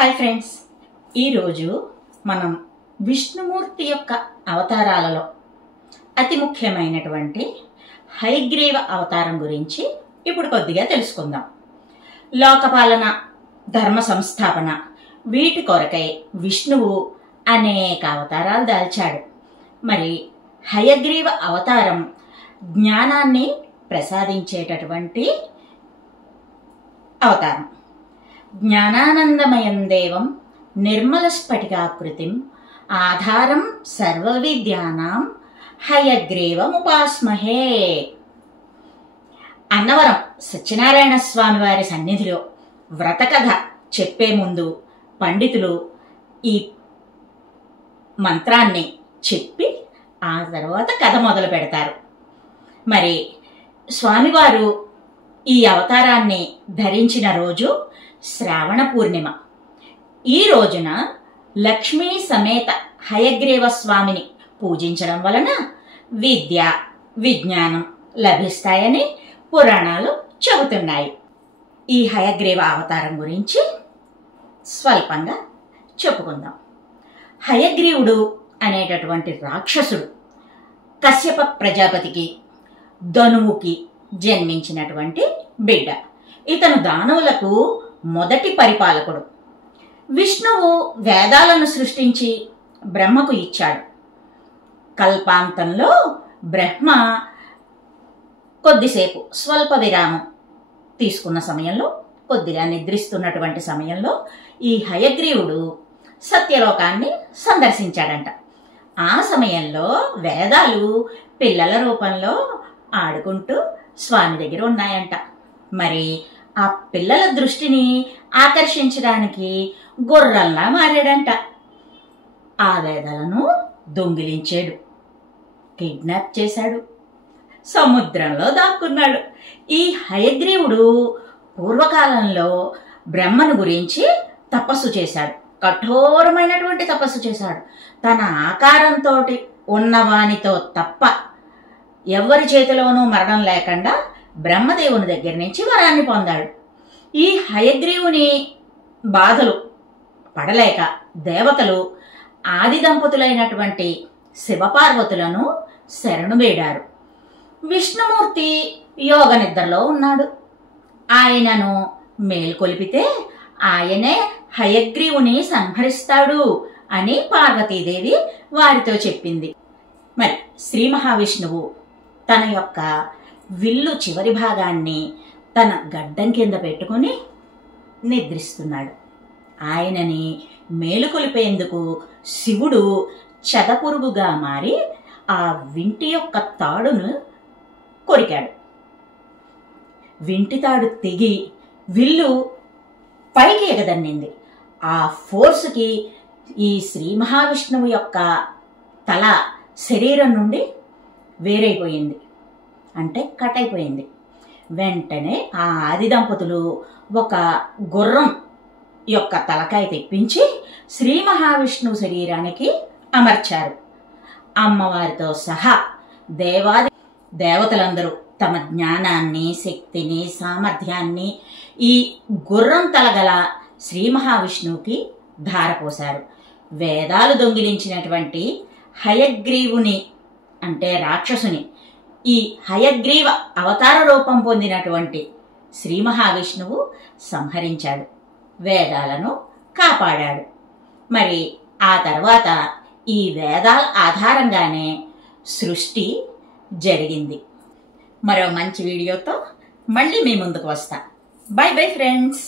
Hi friends, ఈరోజు మనం విష్ణుమూర్తి యొక్క అవతారాలలో అతి ముఖ్యమైనటువంటి హయగ్రీవ అవతారం గురించి ఇప్పుడు కొద్దిగా తెలుసుకుందాం. లోకపాలన, ధర్మ సంస్థాపన వీటి కొరకై విష్ణువు అనేక అవతారాలు దాల్చాడు. మరి హయగ్రీవ అవతారం జ్ఞానాన్ని ప్రసాదించేటటువంటి అవతారం. జ్ఞానానందమయం దేవం నిర్మల స్ఫటికాకృతిం ఆధారం సర్వ విద్యానాం హయగ్రీవముపాస్మహే. అన్నవరం సత్యనారాయణ స్వామి వారి సన్నిధిలో వ్రతకథ చెప్పే ముందు పండితులు ఈ మంత్రాన్ని చెప్పి ఆ తర్వాత కథ మొదలు పెడతారు. మరి స్వామివారు ఈ అవతారాన్ని ధరించిన రోజు శ్రావణ పూర్ణిమ. ఈ రోజున లక్ష్మీ సమేత హయగ్రీవ స్వామిని పూజించడం వలన విద్య, విజ్ఞానం లభిస్తాయని పురాణాలు చెబుతున్నాయి. ఈ హయగ్రీవ అవతారం గురించి స్వల్పంగా చెప్పుకుందాం. హయగ్రీవుడు అనేటటువంటి రాక్షసుడు కశ్యప ప్రజాపతికి ధనువుకి జన్మించినటువంటి బిడ్డ. ఇతను దానవులకు మొదటి పరిపాలకుడు. విష్ణువు వేదాలను సృష్టించి బ్రహ్మకు ఇచ్చాడు. కల్పాంతంలో బ్రహ్మ కొద్దిసేపు స్వల్ప విరామం తీసుకున్న సమయంలో, కొద్దిగా నిద్రిస్తున్నటువంటి సమయంలో ఈ హయగ్రీవుడు సత్యలోకాన్ని సందర్శించాడంట. ఆ సమయంలో వేదాలు పిల్లల రూపంలో ఆడుకుంటూ స్వామి దగ్గర ఉన్నాయంట. మరి ఆ పిల్లల దృష్టిని ఆకర్షించడానికి గుర్రంలా మారాడంట. ఆ వేదాలను దొంగిలించాడు, కిడ్నాప్ చేశాడు, సముద్రంలో దాక్కున్నాడు. ఈ హయగ్రీవుడు పూర్వకాలంలో బ్రహ్మను గురించి తపస్సు చేశాడు. కఠోరమైనటువంటి తపస్సు చేశాడు. తన ఆకారంతో ఉన్నవానితో తప్ప ఎవరి చేతిలోనూ మరణం లేకుండా బ్రహ్మదేవుని దగ్గర నుంచి వరాన్ని పొందాడు. ఈ హయగ్రీవుని బాధలు పడలేక దేవతలు ఆది దంపతులైనటువంటి శివపార్వతులను శరణు వేడారు. విష్ణుమూర్తి యోగ నిద్రలో ఉన్నాడు. ఆయనను మేల్కొలిపితే ఆయనే హయగ్రీవుని సంహరిస్తాడు అని పార్వతీదేవి వారితో చెప్పింది. మరి శ్రీ మహావిష్ణువు తన యొక్క విల్లు చివరి భాగాన్ని తన గడ్డం కింద పెట్టుకుని నిద్రిస్తున్నాడు. ఆయనని మేలుకొలిపేందుకు శివుడు చెదపురుగుగా మారి ఆ వింటి యొక్క తాడును కొరికాడు. వింటి తాడు తెగి విల్లు పైకి ఎగదన్నింది. ఆ ఫోర్సుకి ఈ శ్రీ మహావిష్ణువు యొక్క తల శరీరం నుండి వేరైపోయింది, అంటే కట్ అయిపోయింది. వెంటనే ఆ ఆది దంపతులు ఒక గుర్రం యొక్క తలకాయ తెప్పించి శ్రీ మహావిష్ణువు శరీరానికి అమర్చారు. అమ్మవారితో సహా దేవాది దేవతలందరూ తమ జ్ఞానాన్ని, శక్తిని, సామర్థ్యాన్ని ఈ గుర్రం తలగల శ్రీ మహావిష్ణువుకి ధారపోశారు. వేదాలు దొంగిలించినటువంటి హయగ్రీవుని అంటే రాక్షసుని ఈ హయగ్రీవ అవతార రూపం పొందినటువంటి శ్రీ మహావిష్ణువు సంహరించాడు, వేదాలను కాపాడాడు. మరి ఆ తర్వాత ఈ వేదాల ఆధారంగానే సృష్టి జరిగింది. మరో మంచి వీడియోతో మళ్ళీ మీ ముందుకు వస్తా. By bye friends.